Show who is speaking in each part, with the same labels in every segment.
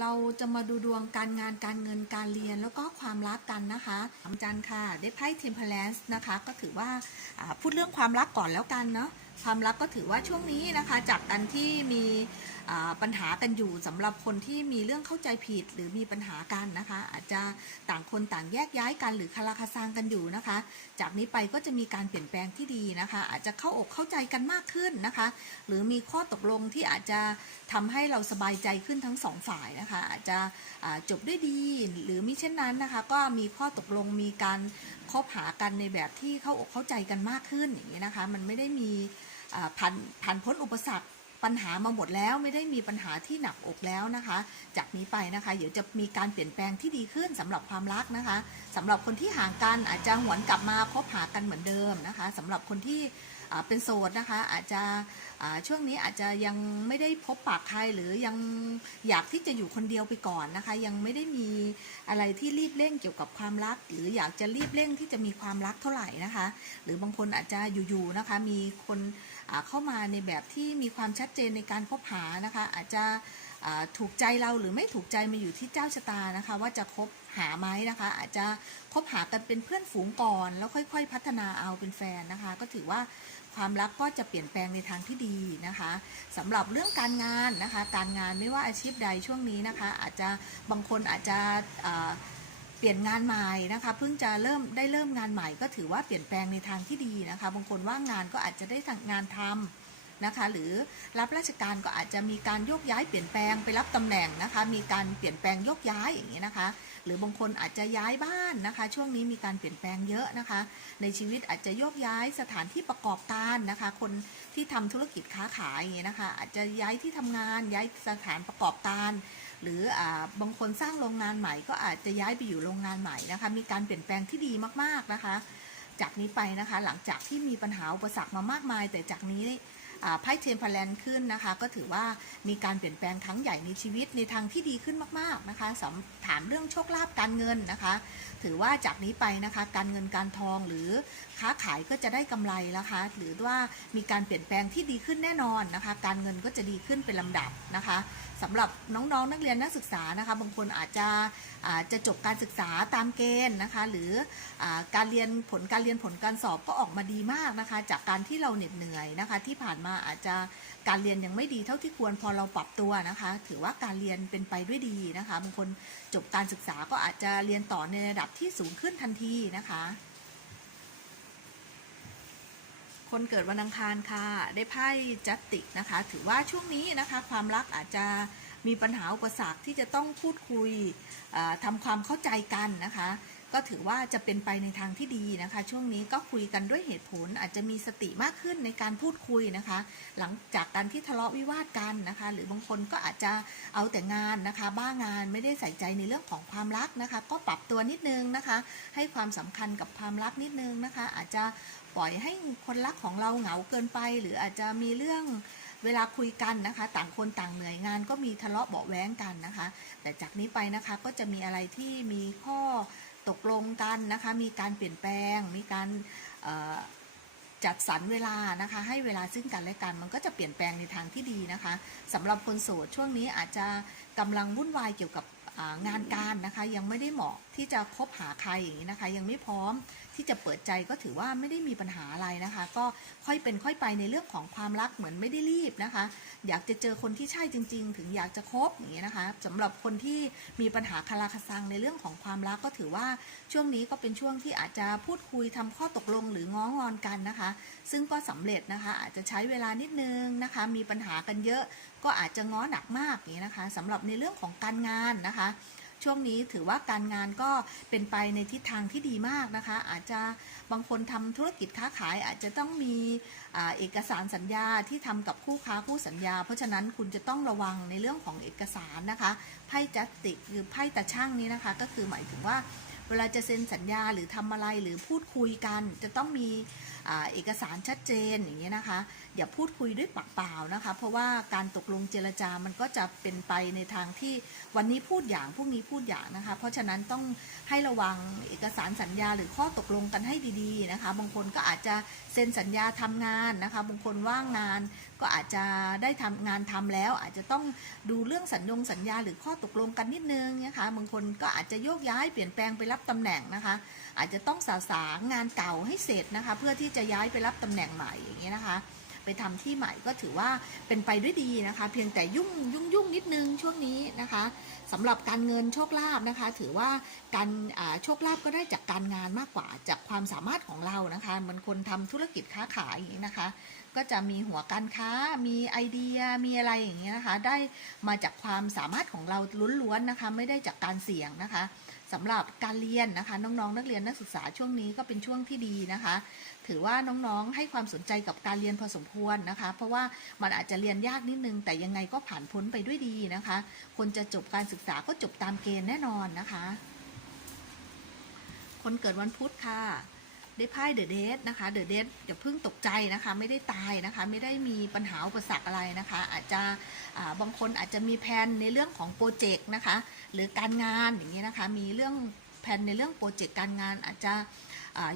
Speaker 1: เราจะมาดูดวงการงานการเงินการเรียนแล้วก็ความรักกันนะคะถามจันค่ะ ได้ไพ่เทมเพลนส์นะคะ ก็ถือว่าพูดเรื่องความรักก่อนแล้วกันเนาะความรักก็ถือว่าช่วงนี้นะคะ จากกันที่มีปัญหากันอยู่สำหรับคนที่มีเรื่องเข้าใจผิดหรือมีปัญหากันนะคะ อาจจะต่างคนต่างแยกย้ายกันหรือคาราคาซังกันอยู่นะคะ จากนี้ไปก็จะมีการเปลี่ยนแปลงที่ดีนะคะ อาจจะเข้าอกเข้าใจกันมากขึ้นนะคะ หรือมีข้อตกลงที่อาจจะทำให้เราสบายใจขึ้นทั้งสองฝ่ายนะคะ อาจจะจบด้วยดีหรือมิเช่นนั้นนะคะ ก็มีข้อตกลงมีการคบหากันในแบบที่เข้าอกเข้าใจกันมากขึ้นอย่างนี้นะคะ มันไม่ได้มีผ่านผ่านพ้นอุปสรรค ปัญหามาหมดแล้วไม่ได้มีปัญหาที่หนักอกแล้วนะคะ จากนี้ไปนะคะ เดี๋ยวจะมีการเปลี่ยนแปลงที่ดีขึ้นสำหรับความรักนะคะสำหรับคนที่ห่างกันอาจจะหวนกลับมาคบหากันเหมือนเดิมนะคะสำหรับคนที่เป็นโสดนะคะ อาจจะช่วงนี้อาจจะยังไม่ได้พบปากใครหรือยังอยากที่จะอยู่คนเดียวไปก่อนนะคะ ยังไม่ได้มีอะไรที่รีบเร่งเกี่ยวกับความรัก หรืออยากจะรีบเร่งที่จะมีความรักเท่าไหร่นะคะ หรือบางคนอาจจะอยู่ๆนะคะมีคน เข้ามาในแบบที่มีความชัดเจนในการคบหานะคะ อาจจะถูกใจเราหรือไม่ถูกใจมาอยู่ที่เจ้าชะตานะคะ ว่าจะคบหาไหมนะคะ อาจจะคบหากันเป็นเพื่อนฝูงก่อน แล้วค่อย ๆ พัฒนาเอาเป็นแฟนนะคะ ก็ถือว่าความรักก็จะเปลี่ยนแปลงในทางที่ดีนะคะสำหรับเรื่องการงานนะคะ การงานไม่ว่าอาชีพใดช่วงนี้นะคะ อาจจะบางคนอาจจะ เปลี่ยนงานใหม่นะคะเพิ่งจะเริ่มได้เริ่มงานใหม่ก็ถือว่าเปลี่ยนแปลงในทางที่ดีนะคะ บางคนว่างงานก็อาจจะได้งานทำ นะคะ หรือรับราชการก็อาจจะมีการโยกย้ายเปลี่ยนแปลงไปรับตำแหน่งนะคะ มีการเปลี่ยนแปลงโยกย้ายอย่างนี้นะคะ หรือบางคนอาจจะย้ายบ้านนะคะ ช่วงนี้มีการเปลี่ยนแปลงเยอะนะคะ ในชีวิตอาจจะโยกย้ายสถานที่ประกอบการนะคะ คนที่ทำธุรกิจค้าขายอย่างนี้นะคะ อาจจะย้ายที่ทำงานย้ายสถานประกอบการหรืออบางคนสร้างโรงงานใหม่ก็อาจจะย้ายไปอยู่โรงงานใหม่นะคะ มีการเปลี่ยนแปลงที่ดีมากๆนะคะ จากนี้ไปนะคะ หลังจากที่มีปัญหาอุปสรรคมามากมาย แต่จากนี้ ไพ่เทมพลนขึ้นนะคะ ก็ถือว่ามีการเปลี่ยนแปลงครั้งใหญ่ในชีวิตในทางที่ดีขึ้นมากๆนะคะสำถามเรื่องโชคลาภการเงินนะคะ ถือว่าจากนี้ไปนะคะการเงินการทองหรือค้าขายก็จะได้กำไรนะคะ หรือว่ามีการเปลี่ยนแปลงที่ดีขึ้นแน่นอนนะคะ การเงินก็จะดีขึ้นเป็นลำดับนะคะ สำหรับน้องๆนักเรียนนักศึกษานะคะบางคนอาจจะอาจจะจบการศึกษาตามเกณฑ์นะคะหรืออการเรียนผลการเรียนผลการสอบก็ออกมาดีมากนะคะ จากการที่เราเหน็ดเหนื่อยนะคะ ที่ผ่านมาอาจจะการเรียนยังไม่ดีเท่าที่ควรพอเราปรับตัวนะคะ ถือว่าการเรียนเป็นไปด้วยดีนะคะบางคนจบการศึกษาก็อาจจะเรียนต่อในระดับที่สูงขึ้นทันทีนะคะ คนเกิดวันอังคารค่ะ ได้ไพ่จัตตินะคะ ถือว่าช่วงนี้นะคะ ความรักอาจจะมีปัญหาอุปสรรคที่จะต้องพูดคุยเอ่อทำความเข้าใจกันนะคะ ก็ถือว่าจะเป็นไปในทางที่ดีนะคะ ช่วงนี้ก็คุยกันด้วยเหตุผลอาจจะมีสติมากขึ้นในการพูดคุยนะคะ หลังจากการที่ทะเลาะวิวาทกันนะคะ หรือบางคนก็อาจจะเอาแต่งานนะคะ บ้างานไม่ได้ใส่ใจในเรื่องของความรักนะคะ ก็ปรับตัวนิดนึงนะคะ ให้ความสำคัญกับความรักนิดนึงนะคะ อาจจะปล่อยให้คนรักของเราเหงาเกินไป หรืออาจจะมีเรื่องเวลาคุยกันนะคะ ต่างคนต่างเหนื่อยงานก็มีทะเลาะเบาแว้งกันนะคะ แต่จากนี้ไปนะคะก็จะมีอะไรที่มีข้อ ตกลงกันนะคะ มีการเปลี่ยนแปลง มีการจัดสรรเวลานะคะ ให้เวลาซึ่งกันและกัน มันก็จะเปลี่ยนแปลงในทางที่ดีนะคะสำหรับคนโสดช่วงนี้อาจจะกำลังวุ่นวายเกี่ยวกับงานการนะคะ ยังไม่ได้เหมาะที่จะคบหาใครอย่างนี้นะคะ ยังไม่พร้อม ที่จะเปิดใจก็ถือว่าไม่ได้มีปัญหาอะไรนะคะ ก็ค่อยเป็นค่อยไปในเรื่องของความรักเหมือนไม่ได้รีบนะคะ อยากจะเจอคนที่ใช่จริง ๆ ถึงอยากจะคบอย่างนี้ยนะคะสำหรับคนที่มีปัญหาคาราคาซังในเรื่องของความรักก็ถือว่าช่วงนี้ก็เป็นช่วงที่อาจจะพูดคุยทำข้อตกลงหรือง้องอนกันนะคะ ซึ่งก็สำเร็จนะคะ อาจจะใช้เวลานิดนึงนะคะ มีปัญหากันเยอะก็อาจจะง้อหนักมากอย่างนี้ยนะคะสำหรับในเรื่องของการงานนะคะ ช่วงนี้ถือว่าการงานก็เป็นไปในทิศทางที่ดีมากนะคะ อาจจะบางคนทำธุรกิจค้าขายอาจจะต้องมีอเอกสารสัญญาที่ทำกับคู่ค้าคู่สัญญา เพราะฉะนั้นคุณจะต้องระวังในเรื่องของเอกสารนะคะไพ่จัสติกหรือไพ่ตาช่างนี้นะคะ ก็คือหมายถึงว่า เวลาจะเซ็นสัญญาหรือทำอะไรหรือพูดคุยกัน จะต้องมี เอกสารชัดเจนอย่างนี้นะคะ อย่าพูดคุยด้วยปากเปล่านะคะ เพราะว่าการตกลงเจรจามันก็จะเป็นไปในทางที่วันนี้พูดอย่างพรุ่งนี้พูดอย่างนะคะ เพราะฉะนั้นต้องให้ระวังเอกสารสัญญาหรือข้อตกลงกันให้ดีๆนะคะ บางคนก็อาจจะเซ็นสัญญาทำงานนะคะบางคนว่างงานก็อาจจะได้ทำงานทำแล้ว อาจจะต้องดูเรื่องสัญญงสัญญาหรือข้อตกลงกันนิดนึงนะคะบางคนก็อาจจะโยกย้ายเปลี่ยนแปลงไปรับตำแหน่งนะคะ อาจจะต้องสาสางงานเก่าให้เสร็จนะคะ เพื่อที่จะย้ายไปรับตำแหน่งใหม่อย่างเงี้ยนะคะ ไปทำที่ใหม่ก็ถือว่าเป็นไปด้วยดีนะคะ เพียงแต่ยุ่งยุ่งยุ่งนิดนึงช่วงนี้นะคะสำหรับการเงินโชคลาภนะคะ ถือว่าการโชคลาภก็ได้จากการงานมากกว่าจากความสามารถของเรานะคะเหมือนคนทำธุรกิจค้าขายอย่างนี้นะคะ ก็จะมีหัวการค้ามีไอเดียมีอะไรอย่างเงี้ยนะคะ ได้มาจากความสามารถของเราล้วนๆนะคะ ไม่ได้จากการเสี่ยงนะคะ สำหรับการเรียนนะคะ น้องๆนักเรียนนักศึกษาช่วงนี้ก็เป็นช่วงที่ดีนะคะ ถือว่าน้องๆให้ความสนใจกับการเรียนพอสมควรนะคะ เพราะว่ามันอาจจะเรียนยากนิดนึง แต่ยังไงก็ผ่านพ้นไปด้วยดีนะคะ คนจะจบการศึกษาก็จบตามเกณฑ์แน่นอนนะคะ คนเกิดวันพุธค่ะ ได้ไพ่เดอะเดทนะคะเดอะเดทอย่าเพิ่งตกใจนะคะ ไม่ได้ตายนะคะ ไม่ได้มีปัญหาอุปสรรคอะไรนะคะ อาจจะาบางคนอาจจะมีแผนในเรื่องของโปรเจกต์นะคะ หรือการงานอย่างนี้นะคะ มีเรื่องแผนในเรื่องโปรเจกต์การงานอาจจะ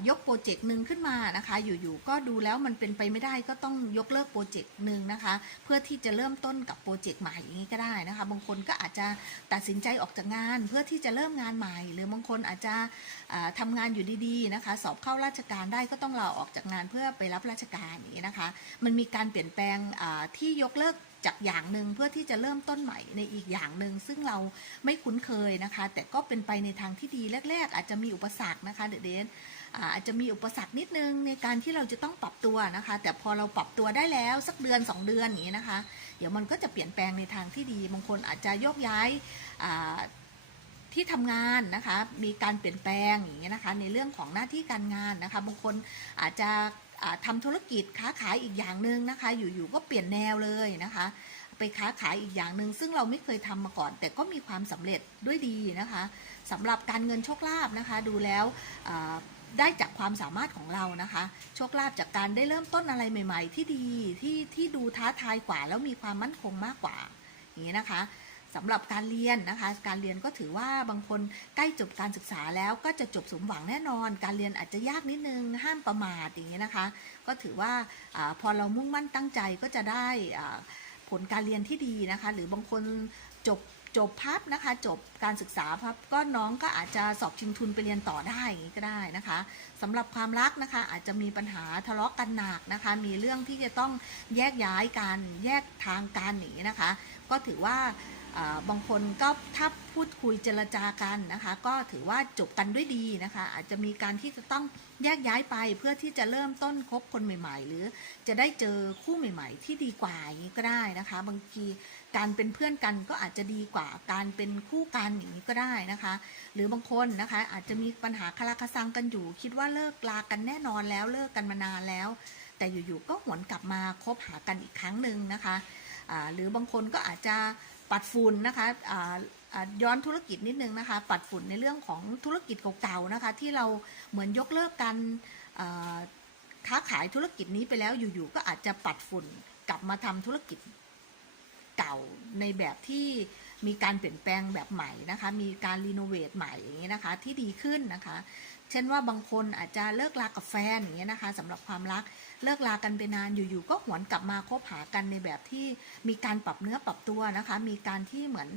Speaker 1: ยกโปรเจกต์หนึ่งขึ้นมานะคะ อยู่ๆก็ดูแล้วมันเป็นไปไม่ได้ก็ต้องยกเลิกโปรเจกต์หนึ่งนะคะ เพื่อที่จะเริ่มต้นกับโปรเจกต์ใหม่อย่างนี้ก็ได้นะคะ บางคนก็อาจจะตัดสินใจออกจากงาน เพื่อที่จะเริ่มงานใหม่ หรือบางคนอาจจะอ่าทำงานอยู่ดีๆนะคะ สอบเข้าราชการได้ก็ต้องลาออกจากงานเพื่อไปรับราชการอย่างนี้นะคะ มันมีการเปลี่ยนแปลงที่ยกเลิกจากอย่างหนึ่งเพื่อที่จะเริ่มต้นใหม่ในอีกอย่างหนึ่งซึ่งเราไม่คุ้นเคยนะคะ แต่ก็เป็นไปในทางที่ดีแรก ๆ อาจจะมีอุปสรรคนะคะเดเดน อาจจะมีอุปสรรคนิดนึงในการที่เราจะต้องปรับตัวนะคะ แต่พอเราปรับตัวได้แล้วสักเดือน 2 เดือนอย่างนี้นะคะ เดี๋ยวมันก็จะเปลี่ยนแปลงในทางที่ดีบางคนอาจจะโยกย้ายที่ทำงานนะคะ มีการเปลี่ยนแปลงอย่างเงี้ยนะคะ ในเรื่องของหน้าที่การงานนะคะ บางคนอาจจะอ่าทำธุรกิจค้าขายอีกอย่างหนึ่งนะคะ อยู่ๆก็เปลี่ยนแนวเลยนะคะ ไปค้าขายอีกอย่างหนึ่งซึ่งเราไม่เคยทำมาก่อน แต่ก็มีความสำเร็จด้วยดีนะคะสำหรับการเงินโชคลาภนะคะ ดูแล้ว ได้จากความสามารถของเรานะคะ โชคลาภจากการได้เริ่มต้นอะไรใหม่ ๆ ที่ดีที่ที่ดูท้าทายกว่า แล้วมีความมั่นคงมากกว่า อย่างนี้นะคะสำหรับการเรียนนะคะ การเรียนก็ถือว่าบางคนใกล้จบการศึกษาแล้วก็จะจบสมหวังแน่นอน การเรียนอาจจะยากนิดนึง ห้ามประมาทอย่างนี้นะคะ ก็ถือว่าอพอเรามุ่งมั่นตั้งใจก็จะได้ผลการเรียนที่ดีนะคะ หรือบางคนจบ จบพับนะคะ จบการศึกษาพับก็น้องก็อาจจะสอบชิงทุนไปเรียนต่อได้อย่างนี้ก็ได้นะคะสำหรับความรักนะคะ อาจจะมีปัญหาทะเลาะกันหนักนะคะ มีเรื่องที่จะต้องแยกย้ายกันแยกทางกันอย่างนี้นะคะ ก็ถือว่า บางคนก็ถ้าพูดคุยเจรจากันนะคะ ก็ถือว่าจบกันด้วยดีนะคะ อาจจะมีการที่จะต้องแยกย้ายไปเพื่อที่จะเริ่มต้นคบคนใหม่ ๆ หรือจะได้เจอคู่ใหม่ ๆ ที่ดีกว่าอย่างนี้ก็ได้นะคะ บางทีการเป็นเพื่อนกันก็อาจจะดีกว่าการเป็นคู่กันอย่างนี้ก็ได้นะคะ หรือบางคนนะคะอาจจะมีปัญหาคาราคาซังกันอยู่ คิดว่าเลิกลากันแน่นอนแล้วเลิกกันมานานแล้ว แต่อยู่ๆก็หวนกลับมาคบหากันอีกครั้งหนึ่งนะคะหรือบางคนก็อาจจะ ปัดฝุ่นนะคะย้อนธุรกิจนิดนึงนะคะ ปัดฝุ่นในเรื่องของธุรกิจเก่าๆนะคะ ที่เราเหมือนยกเลิกกันค้าขายธุรกิจนี้ไปแล้วอยู่ๆก็อาจจะปัดฝุ่นกลับมาทำธุรกิจเก่าในแบบที่มีการเปลี่ยนแปลงแบบใหม่นะคะ มีการรีโนเวทใหม่อย่างนี้นะคะ ที่ดีขึ้นนะคะ เช่นว่าบางคนอาจจะเลิกลากับแฟนอย่างเงี้ยนะคะสำหรับความรักเลิกลากันไปนานอยู่ๆก็หวนกลับมาคบหากันในแบบที่มีการปรับเนื้อปรับตัวนะคะ มีการที่เหมือน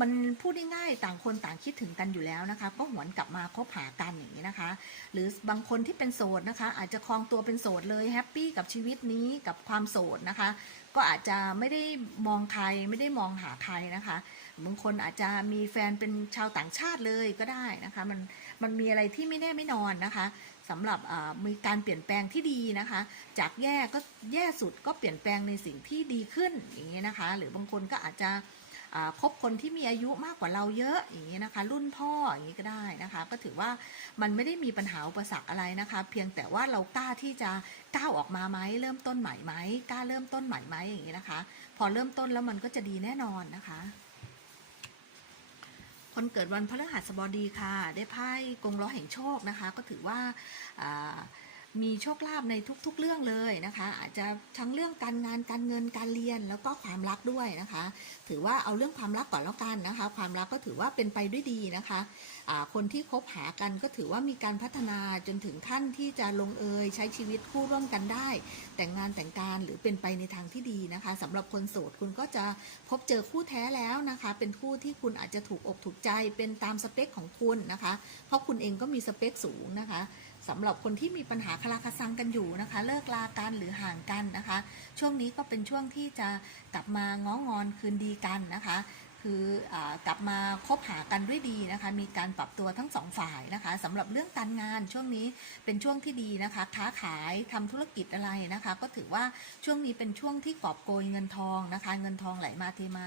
Speaker 1: มันพูดง่ายๆต่างคนต่างคิดถึงกันอยู่แล้วนะคะ ก็หวนกลับมาคบหากันอย่างนี้นะคะ หรือบางคนที่เป็นโสดนะคะ อาจจะครองตัวเป็นโสดเลยแฮปปี้กับชีวิตนี้กับความโสดนะคะ ก็อาจจะไม่ได้มองใครไม่ได้มองหาใครนะคะบางคนอาจจะมีแฟนเป็นชาวต่างชาติเลยก็ได้นะคะ มัน มันมีอะไรที่ไม่แน่ไม่นอนนะคะสำหรับมีการเปลี่ยนแปลงที่ดีนะคะ จากแย่ก็แย่สุดก็เปลี่ยนแปลงในสิ่งที่ดีขึ้นอย่างนี้นะคะ หรือบางคนก็อาจจะอ่าคบคนที่มีอายุมากกว่าเราเยอะอย่างนี้นะคะ รุ่นพ่ออย่างนี้ก็ได้นะคะ ก็ถือว่ามันไม่ได้มีปัญหาอุปสรรคอะไรนะคะ เพียงแต่ว่าเรากล้าที่จะก้าวออกมาไหมเริ่มต้นใหม่ไหมกล้าเริ่มต้นใหม่ไหมอย่างนี้นะคะ พอเริ่มต้นแล้วมันก็จะดีแน่นอนนะคะ คนเกิดวันพฤหัสบดีค่ะ ได้ไพ่กงล้อแห่งโชคนะคะ ก็ถือว่าา มีโชคลาภในทุกๆเรื่องเลยนะคะ อาจจะทั้งเรื่องการงานการเงินการเรียนแล้วก็ความรักด้วยนะคะ ถือว่าเอาเรื่องความรักก่อนแล้วกันนะคะ ความรักก็ถือว่าเป็นไปด้วยดีนะคะอ่าคนที่คบหากันก็ถือว่ามีการพัฒนาจนถึงขั้นที่จะลงเอยใช้ชีวิตคู่ร่วมกันได้ แต่งงานแต่งการหรือเป็นไปในทางที่ดีนะคะสำหรับคนโสดคุณก็จะพบเจอคู่แท้แล้วนะคะ เป็นคู่ที่คุณอาจจะถูกอกถูกใจเป็นตามสเปคของคุณนะคะ เพราะคุณเองก็มีสเปคสูงนะคะ สำหรับคนที่มีปัญหาคลาคซังกันอยู่นะคะ เลิกลากันหรือห่างกันนะคะ ช่วงนี้ก็เป็นช่วงที่จะกลับมาง้องอนคืนดีกันนะคะ คืออกลับมาคบหากันด้วยดีนะคะ มีการปรับตัวทั้งสองฝ่ายนะคะสำหรับเรื่องการงานช่วงนี้เป็นช่วงที่ดีนะคะ ค้าขายทำธุรกิจอะไรนะคะ ก็ถือว่าช่วงนี้เป็นช่วงที่กอบโกยเงินทองนะคะ เงินทองไหลมาเทมา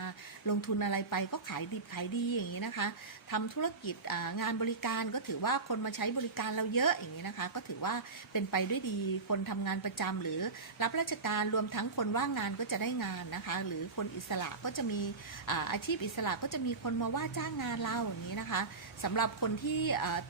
Speaker 1: ลงทุนอะไรไปก็ขายดิบขายดีอย่างนี้นะคะ ทำธุรกิจงานบริการก็ถือว่าคนมาใช้บริการเราเยอะอย่างนี้นะคะ ก็ถือว่าเป็นไปด้วยดีคนทำงานประจำหรือรับราชการรวมทั้งคนว่างงานก็จะได้งานนะคะ หรือคนอิสระก็จะมีอาชีพอิสระก็จะมีคนมาว่าจ้างงานเราอย่างนี้นะคะ สำหรับคนที่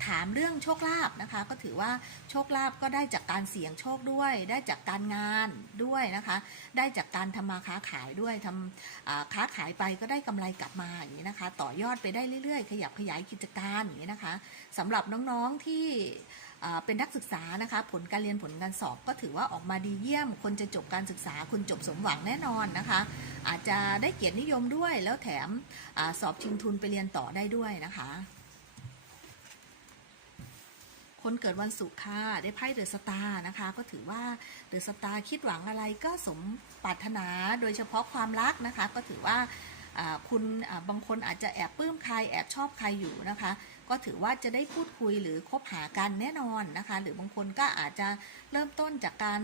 Speaker 1: ถามเรื่องโชคลาภนะคะ ก็ถือว่าโชคลาภก็ได้จากการเสี่ยงโชคด้วย ได้จากการงานด้วยนะคะ ได้จากการทำมาค้าขายด้วยทำค้าขายไปก็ได้กำไรกลับมาอย่างนี้นะคะ ต่อยอดไปได้เรื่อยๆ ขยับขยายกิจการอย่างนี้นะคะสำหรับน้องๆที่เป็นนักศึกษานะคะผลการเรียนผลการสอบก็ถือว่าออกมาดีเยี่ยม คนจะจบการศึกษาคุณจบสมหวังแน่นอนนะคะ อาจจะได้เกียรตินิยมด้วยแล้วแถมอสอบชิงทุนไปเรียนต่อได้ด้วยนะคะ คนเกิดวันศุกร์ค่ะได้ไพ่เดอะสตาร์นะคะ ก็ถือว่าเดอะสตาร์คิดหวังอะไรก็สมปรารถนาโดยเฉพาะความรักนะคะ ก็ถือว่าคุณบางคนอาจจะแอบปลื้มใครแอบชอบใครอยู่นะคะ ก็ถือว่าจะได้พูดคุยหรือคบหากันแน่นอนนะคะ หรือบางคนก็อาจจะเริ่มต้นจากการ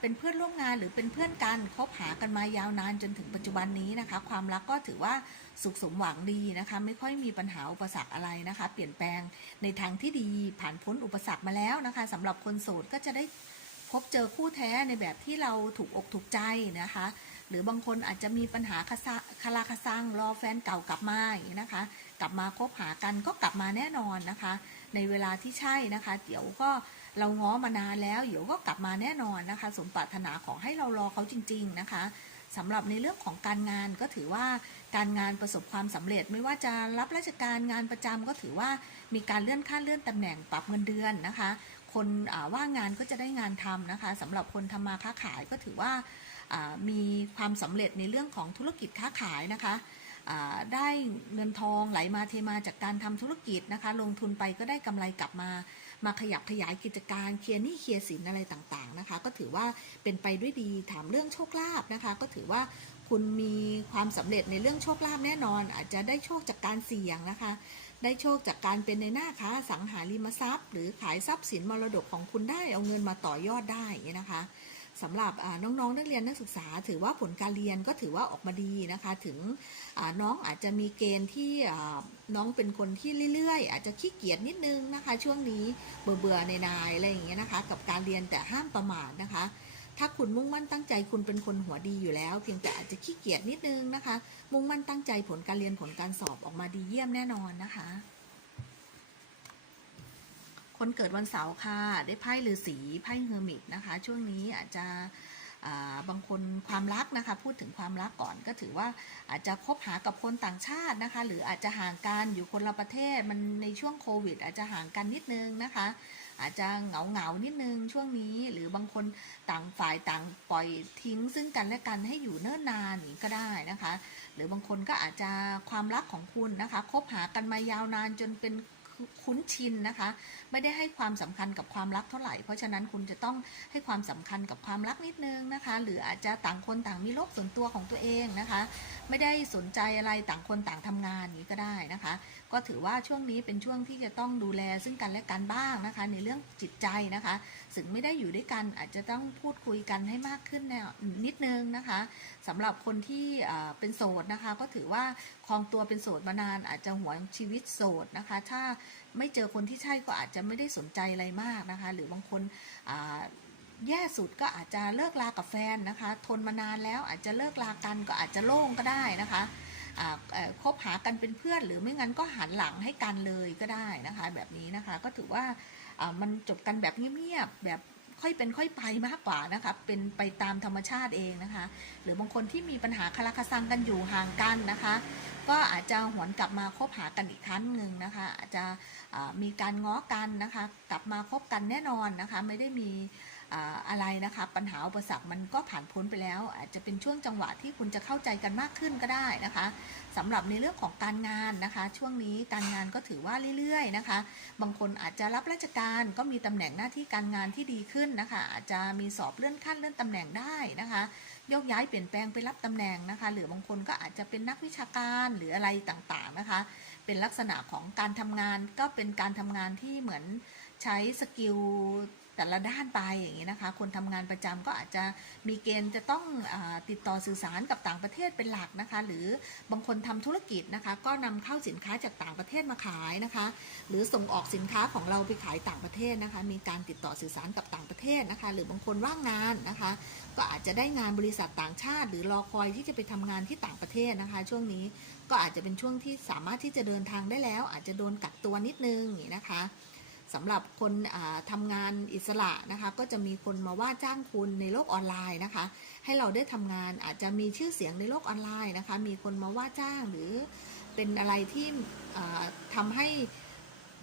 Speaker 1: เป็นเพื่อนร่วมงานหรือเป็นเพื่อนกันคบหากันมายาวนานจนถึงปัจจุบันนี้นะคะ ความรักก็ถือว่า สุขสมหวังดีนะคะ ไม่ค่อยมีปัญหาอุปสรรคอะไรนะคะ เปลี่ยนแปลงในทางที่ดีผ่านพ้นอุปสรรคมาแล้วนะคะสำหรับคนโสดก็จะได้พบเจอคู่แท้ในแบบที่เราถูกอกถูกใจนะคะ หรือบางคนอาจจะมีปัญหาคาซาคาราคาซังรอแฟนเก่ากลับมาอย่างนี้นะคะ กลับมาคบหากันก็กลับมาแน่นอนนะคะ ในเวลาที่ใช่นะคะ เดี๋ยวก็เราง้อมานานแล้วเดี๋ยวก็กลับมาแน่นอนนะคะ สมปรารถนาขอให้เรารอเขาจริง ๆนะคะ สำหรับในเรื่องของการงานก็ถือว่าการงานประสบความสำเร็จ ไม่ว่าจะรับราชการงานประจำก็ถือว่ามีการเลื่อนขั้นเลื่อนตำแหน่งปรับเงินเดือนนะคะ คนว่างงานก็จะได้งานทำนะคะสำหรับคนทำมาค้าขายก็ถือว่ามีความสำเร็จในเรื่องของธุรกิจค้าขายนะคะ ได้เงินทองไหลมาเทมาจากการทำธุรกิจนะคะ ลงทุนไปก็ได้กำไรกลับมา มาขยับขยายกิจการเคลียร์หนี้เคลียร์สินอะไรต่างๆนะคะ ก็ถือว่าเป็นไปด้วยดีถามเรื่องโชคลาภนะคะ ก็ถือว่าคุณมีความสำเร็จในเรื่องโชคลาภแน่นอน อาจจะได้โชคจากการเสี่ยงนะคะ ได้โชคจากการเป็นในหน้าค้าสังหาริมทรัพย์ หรือขายทรัพย์สินมรดกของคุณได้เอาเงินมาต่อยอดได้นะคะ สำหรับอ่าน้องๆ นักเรียนนักศึกษา ถือว่าผลการเรียนก็ถือว่าออกมาดีนะคะ ถึงน้องอาจจะมีเกณฑ์ที่น้องเป็นคนที่เรื่อยๆ อาจจะขี้เกียจนิดนึงนะคะ ช่วงนี้เบื่อๆในนายอะไรอย่างเงี้ยนะคะ กับการเรียนแต่ห้ามประมาทนะคะ ถ้าคุณมุ่งมั่นตั้งใจคุณเป็นคนหัวดีอยู่แล้ว เพียงแต่อาจจะขี้เกียจนิดนึงนะคะ มุ่งมั่นตั้งใจผลการเรียนผลการสอบออกมาดีเยี่ยมแน่นอนนะคะ คนเกิดวันเสาร์ค่ะได้ไพ่ฤาษีไพ่เฮอร์มิตนะคะ ช่วงนี้อาจจะบางคนความรักนะคะ พูดถึงความรักก่อนก็ถือว่าอาจจะคบหากับคนต่างชาตินะคะ หรืออาจจะห่างกันอยู่คนละประเทศมันในช่วงโควิด อาจจะห่างกันนิดนึงนะคะ อาจจะเหงาเหงานิดนึงช่วงนี้ หรือบางคนต่างฝ่ายต่างปล่อยทิ้ง ซึ่งกันและกันให้อยู่เนิ่นนานอย่างก็ได้นะคะ หรือบางคนก็อาจจะความรักของคุณนะคะคบหากันมายาวนานจนเป็นคุ้นชินนะคะไม่ได้ให้ความสำคัญกับความรักเท่าไหร่ เพราะฉะนั้นคุณจะต้องให้ความสำคัญกับความรักนิดนึงนะคะ หรืออาจจะต่างคนต่างมีโลกส่วนตัวของตัวเองนะคะ ไม่ได้สนใจอะไรต่างคนต่างทำงานนี้ก็ได้นะคะ ก็ถือว่าช่วงนี้เป็นช่วงที่จะต้องดูแลซึ่งกันและกันบ้างนะคะ ในเรื่องจิตใจนะคะถึงไม่ได้อยู่ด้วยกันอาจจะต้องพูดคุยกันให้มากขึ้นแนวนิดนึงนะคะสำหรับคนที่เป็นโสดนะคะ ก็ถือว่าครองตัวเป็นโสดมานานอาจจะหวงชีวิตโสดนะคะ ถ้า ไม่เจอคนที่ใช่ก็อาจจะไม่ได้สนใจอะไรมากนะคะ หรือบางคนแย่สุดก็อาจจะเลิกลากับแฟนนะคะ ทนมานานแล้วอาจจะเลิกลากันก็อาจจะโล่งก็ได้นะคะคบหากันเป็นเพื่อน หรือไม่งั้นก็หันหลังให้กันเลยก็ได้นะคะ แบบนี้นะคะก็ถือว่าอ่ามันจบกันแบบเงียบๆแบบ ค่อยเป็นค่อยไปมากกว่านะคะเป็นไปตามธรรมชาติเองนะคะ หรือบางคนที่มีปัญหาคาราคาซังกันอยู่ห่างกันนะคะ ก็อาจจะหวนกลับมาคบหากันอีกครั้งหนึ่งนะคะ อาจจะมีการง้อกันนะคะ กลับมาคบกันแน่นอนนะคะ ไม่ได้มี อะไรนะคะ ปัญหาอุปสรรคมันก็ผ่านพ้นไปแล้ว อาจจะเป็นช่วงจังหวะที่คุณจะเข้าใจกันมากขึ้นก็ได้นะคะสำหรับในเรื่องของการงานนะคะ ช่วงนี้การงานก็ถือว่าเรื่อยๆนะคะ บางคนอาจจะรับราชการก็มีตำแหน่งหน้าที่การงานที่ดีขึ้นนะคะ อาจจะมีสอบเลื่อนขั้นเลื่อนตำแหน่งได้นะคะยกย้ายเปลี่ยนแปลงไปรับตำแหน่งนะคะ หรือบางคนก็อาจจะเป็นนักวิชาการหรืออะไรต่างๆนะคะ เป็นลักษณะของการทำงานก็เป็นการทำงานที่เหมือนใช้สกิล แต่ละด้านไปอย่างนี้นะคะ คนทำงานประจำก็อาจจะมีเกณฑ์จะต้องอติดต่อสื่อสารกับต่างประเทศเป็นหลักนะคะ หรือบางคนทำธุรกิจนะคะ ก็นำเข้าสินค้าจากต่างประเทศมาขายนะคะ หรือส่งออกสินค้าของเราไปขายต่างประเทศนะคะ มีการติดต่อสื่อสารกับต่างประเทศนะคะ หรือบางคนว่างงานนะคะ ก็อาจจะได้งานบริษัทต่างชาติ หรือรอคอยที่จะไปทำงานที่ต่างประเทศนะคะ ช่วงนี้ก็อาจจะเป็นช่วงที่สามารถที่จะเดินทางได้แล้ว อาจจะโดนกักตัวนิดนึงนี้นะคะ สำหรับคนทำงานอิสระนะคะ ก็จะมีคนมาว่าจ้างคุณในโลกออนไลน์นะคะ ให้เราได้ทำงานอาจจะมีชื่อเสียงในโลกออนไลน์นะคะ มีคนมาว่าจ้างหรือเป็นอะไรที่ทำให้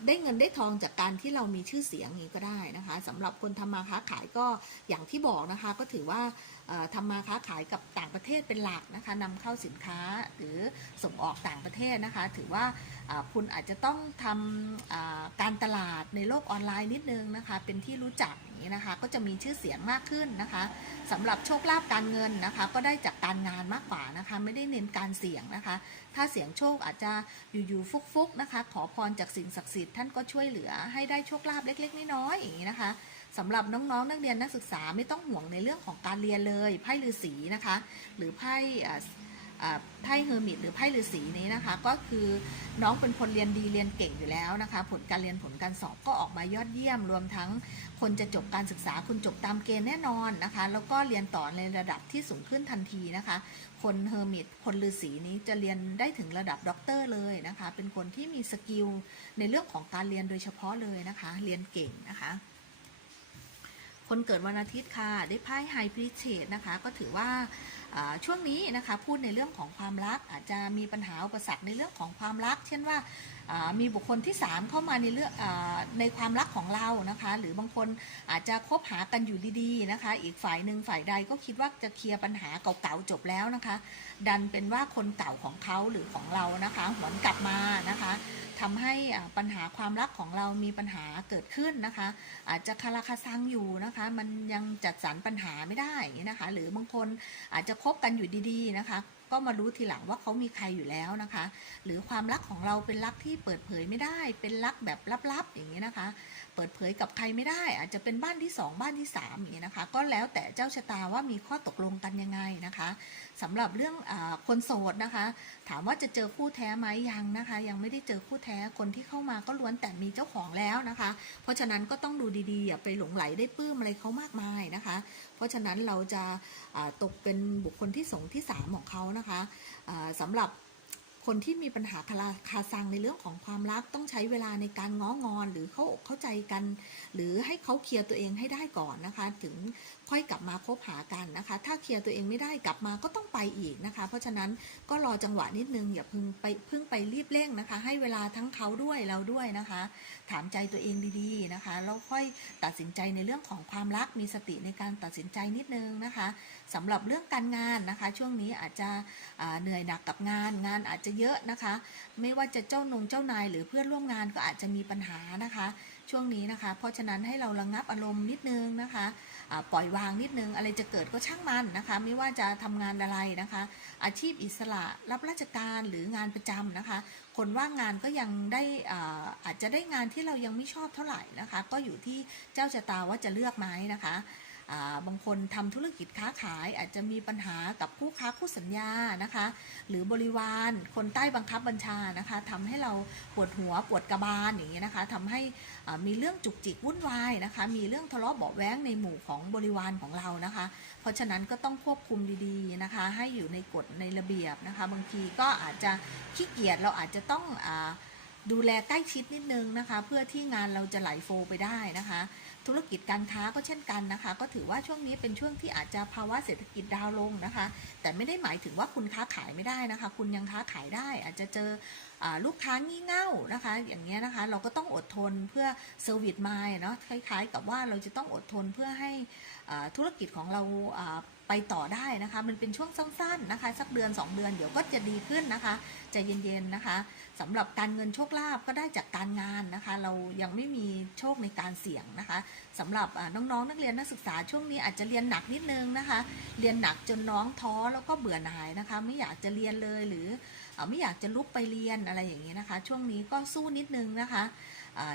Speaker 1: ได้เงินได้ทองจากการที่เรามีชื่อเสียงนี้ก็ได้นะคะสำหรับคนทำมาค้าขายก็อย่างที่บอกนะคะ ก็ถือว่าเอ่อทำมาค้าขายกับต่างประเทศเป็นหลักนะคะนำเข้าสินค้าหรือส่งออกต่างประเทศนะคะ ถือว่าคุณอาจจะต้องทำอ่าการตลาดในโลกออนไลน์นิดนึงนะคะ เป็นที่รู้จัก นี้นะคะ ก็จะมีชื่อเสียงมากขึ้นนะคะสำหรับโชคลาภการเงินนะคะ ก็ได้จากการงานมากกว่านะคะ ไม่ได้เน้นการเสี่ยงนะคะ ถ้าเสียงโชคอาจจะอยู่ๆฟุกๆนะคะ ขอพรจากสิ่งศักดิ์สิทธิ์ท่านก็ช่วยเหลือให้ได้โชคลาภเล็กๆน้อยๆอย่างนี้นะคะสำหรับน้องๆนักเรียนนักศึกษาไม่ต้องห่วงในเรื่องของการเรียนเลยไพ่ฤาษีนะคะ หรือไพ่ไพ่เฮอร์มิตหรือไพ่ฤาษีนี้นะคะ ก็คือน้องเป็นคนเรียนดีเรียนเก่งอยู่แล้วนะคะ ผลการเรียนผลการสอบก็ออกมายอดเยี่ยม รวมทั้ง คนจะจบการศึกษาคุณจบตามเกณฑ์แน่นอนนะคะ แล้วก็เรียนต่อในระดับที่สูงขึ้นทันทีนะคะ คนเฮอร์มิตคนฤาษีนี้จะเรียนได้ถึงระดับด็อกเตอร์เลยนะคะ เป็นคนที่มีสกิลในเรื่องของการเรียนโดยเฉพาะเลยนะคะ เรียนเก่งนะคะ คนเกิดวันอาทิตย์ค่ะ ได้ไพ่ไฮพริเชตนะคะ ก็ถือว่าอ่า ช่วงนี้นะคะพูดในเรื่องของความรักอาจจะมีปัญหาอุปสรรคในเรื่องของความรัก เช่นว่ามีบุคคลที่ 3 เข้ามาในเรื่องในความรักของเรานะคะ หรือบางคนอาจจะคบหากันอยู่ดีๆนะคะ อีกฝ่ายหนึ่งฝ่ายใดก็คิดว่าจะเคลียร์ปัญหาเก่าๆจบแล้วนะคะ ดันเป็นว่าคนเก่าของเขาหรือของเรานะคะหวนกลับมานะคะทำให้อ่าปัญหาความรักของเรามีปัญหาเกิดขึ้นนะคะ อาจจะคาราคาซังอยู่นะคะ มันยังจัดสรรปัญหาไม่ได้นะคะ หรือบางคนอาจจะคบกันอยู่ดีๆนะคะ ก็มารู้ทีหลังว่าเขามีใครอยู่แล้วนะคะ หรือความรักของเราเป็นรักที่เปิดเผยไม่ได้ เป็นรักแบบลับๆอย่างนี้นะคะ เปิดเผยกับใครไม่ได้ อาจจะเป็นบ้านที่สองบ้านที่สามอย่างนี้นะคะ ก็แล้วแต่เจ้าชะตาว่ามีข้อตกลงกันยังไงนะคะสำหรับเรื่องอคนโสดนะคะ ถามว่าจะเจอคู่แท้ไหมยังนะคะ ยังไม่ได้เจอคู่แท้คนที่เข้ามาก็ล้วนแต่มีเจ้าของแล้วนะคะ เพราะฉะนั้นก็ต้องดูดีๆอย่าไปหลงไหลได้ปลื้มอะไรเขามากมายนะคะ เพราะฉะนั้นเราจะตกเป็นบุคคลที่สองที่สามของเขานะคะอ่าสำหรับ คนที่มีปัญหาคาคาซังในเรื่องของความรักต้องใช้เวลาในการง้องอนหรือเข้าอกเข้าใจกัน หรือให้เขาเคลียร์ตัวเองให้ได้ก่อนนะคะ ถึง ค่อยกลับมาคบหากันนะคะ ถ้าเคลียร์ตัวเองไม่ได้กลับมาก็ต้องไปอีกนะคะ เพราะฉะนั้นก็รอจังหวะนิดนึงอย่าเพึ่งไปเพึ่งไปรีบเร่งนะคะ ให้เวลาทั้งเขาด้วยเราด้วยนะคะ ถามใจตัวเองดีๆนะคะแล้วค่อยตัดสินใจในเรื่องของความรักมีสติในการตัดสินใจนิดนึงนะคะสำหรับเรื่องการงานนะคะ ช่วงนี้อาจจะเหนื่อยหนักกับงาน งานอาจจะเยอะนะคะ ไม่ว่าจะเจ้านงเจ้านาย หรือเพื่อนร่วมงานก็อาจจะมีปัญหานะคะ ช่วงนี้นะคะ เพราะฉะนั้นให้เราระงับอารมณ์นิดนึงนะคะ ปล่อยวางนิดนึง อะไรจะเกิดก็ช่างมันนะคะ ไม่ว่าจะทำงานอะไรนะคะ อาชีพอิสระรับราชการหรืองานประจำนะคะ คนว่างงานก็ยังได้อาจจะได้งานที่เรายังไม่ชอบเท่าไหร่นะคะ ก็อยู่ที่เจ้าชะตาว่าจะเลือกไหมนะคะ บางคนทำธุรกิจค้าขายอาจจะมีปัญหากับคู่ค้าคู่สัญญานะคะ หรือบริวารคนใต้บังคับบัญชานะคะทำให้เราปวดหัวปวดกระบาลอย่างเงี้ยนะคะทำให้มีเรื่องจุกจิกวุ่นวายนะคะ มีเรื่องทะเลาะเบาแว้งในหมู่ของบริวารของเรานะคะ เพราะฉะนั้นก็ต้องควบคุมดีๆนะคะ ให้อยู่ในกฎในระเบียบนะคะ บางทีก็อาจจะขี้เกียจเราอาจจะต้องอดูแลใกล้ชิดนิดนึงนะคะ เพื่อที่งานเราจะไหลโฟไปได้นะคะ ธุรกิจการค้าก็เช่นกันนะคะ ก็ถือว่าช่วงนี้เป็นช่วงที่อาจจะภาวะเศรษฐกิจดาวลงนะคะ แต่ไม่ได้หมายถึงว่าคุณค้าขายไม่ได้นะคะ คุณยังค้าขายได้ อาจจะเจออลูกค้างี่เง่านะคะ อย่างเงี้ยนะคะ เราก็ต้องอดทนเพื่อเซอร์วิสมาเนาะคล้ายๆ กับว่าเราจะต้องอดทนเพื่อให้ธุรกิจของเราอ่าไปต่อได้นะคะ มันเป็นช่วงสั้นๆนะคะ สักเดือน 2 เดือนเดี๋ยวก็จะดีขึ้นนะคะใจเย็นๆนะคะ สำหรับการเงินโชคลาภก็ได้จากการงานนะคะ เรายังไม่มีโชคในการเสี่ยงนะคะสำหรับอ่าน้องๆ นักเรียนนักศึกษาช่วงนี้อาจจะเรียนหนักนิดนึงนะคะ เรียนหนักจนน้องท้อแล้วก็เบื่อหน่ายนะคะ ไม่อยากจะเรียนเลยหรือไม่อยากจะลุกไปเรียนอะไรอย่างนี้นะคะ ช่วงนี้ก็สู้นิดนึงนะคะ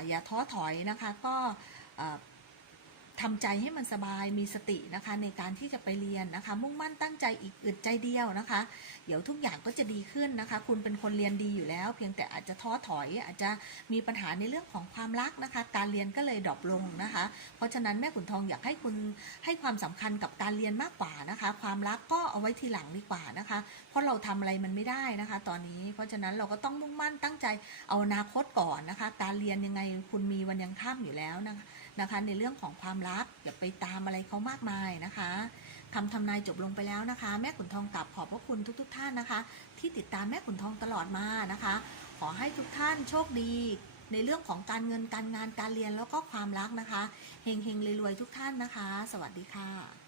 Speaker 1: อย่าท้อถอยนะคะก็ อ่าทำใจให้มันสบายมีสตินะคะในการที่จะไปเรียนนะคะ มุ่งมั่นตั้งใจอีกอึดใจเดียวนะคะ เดี๋ยวทุกอย่างก็จะดีขึ้นนะคะ คุณเป็นคนเรียนดีอยู่แล้ว เพียงแต่อาจจะท้อถอย อาจจะมีปัญหาในเรื่องของความรักนะคะ การเรียนก็เลยดรอปลงนะคะ เพราะฉะนั้นแม่ขุนทองอยากให้คุณให้ความสำคัญกับการเรียนมากกว่านะคะ ความรักก็เอาไว้ทีหลังดีกว่านะคะ เพราะเราทำอะไรมันไม่ได้นะคะ ตอนนี้เพราะฉะนั้นเราก็ต้องมุ่งมั่นตั้งใจเอาอนาคตก่อนนะคะ การเรียนยังไงคุณมีวันยังค่ำอยู่แล้วนะคะ นะคะ ในเรื่องของความรักอย่าไปตามอะไรเขามากมายนะคะคำทำนายจบลงไปแล้วนะคะ แม่ขุนทองกลับขอบพระคุณทุกๆท่านนะคะ ที่ติดตามแม่ขุนทองตลอดมานะคะ ขอให้ทุกท่านโชคดี ในเรื่องของการเงินการงานการเรียนแล้วก็ความรักนะคะเฮงเฮงๆรวยๆทุกท่านนะคะ สวัสดีค่ะ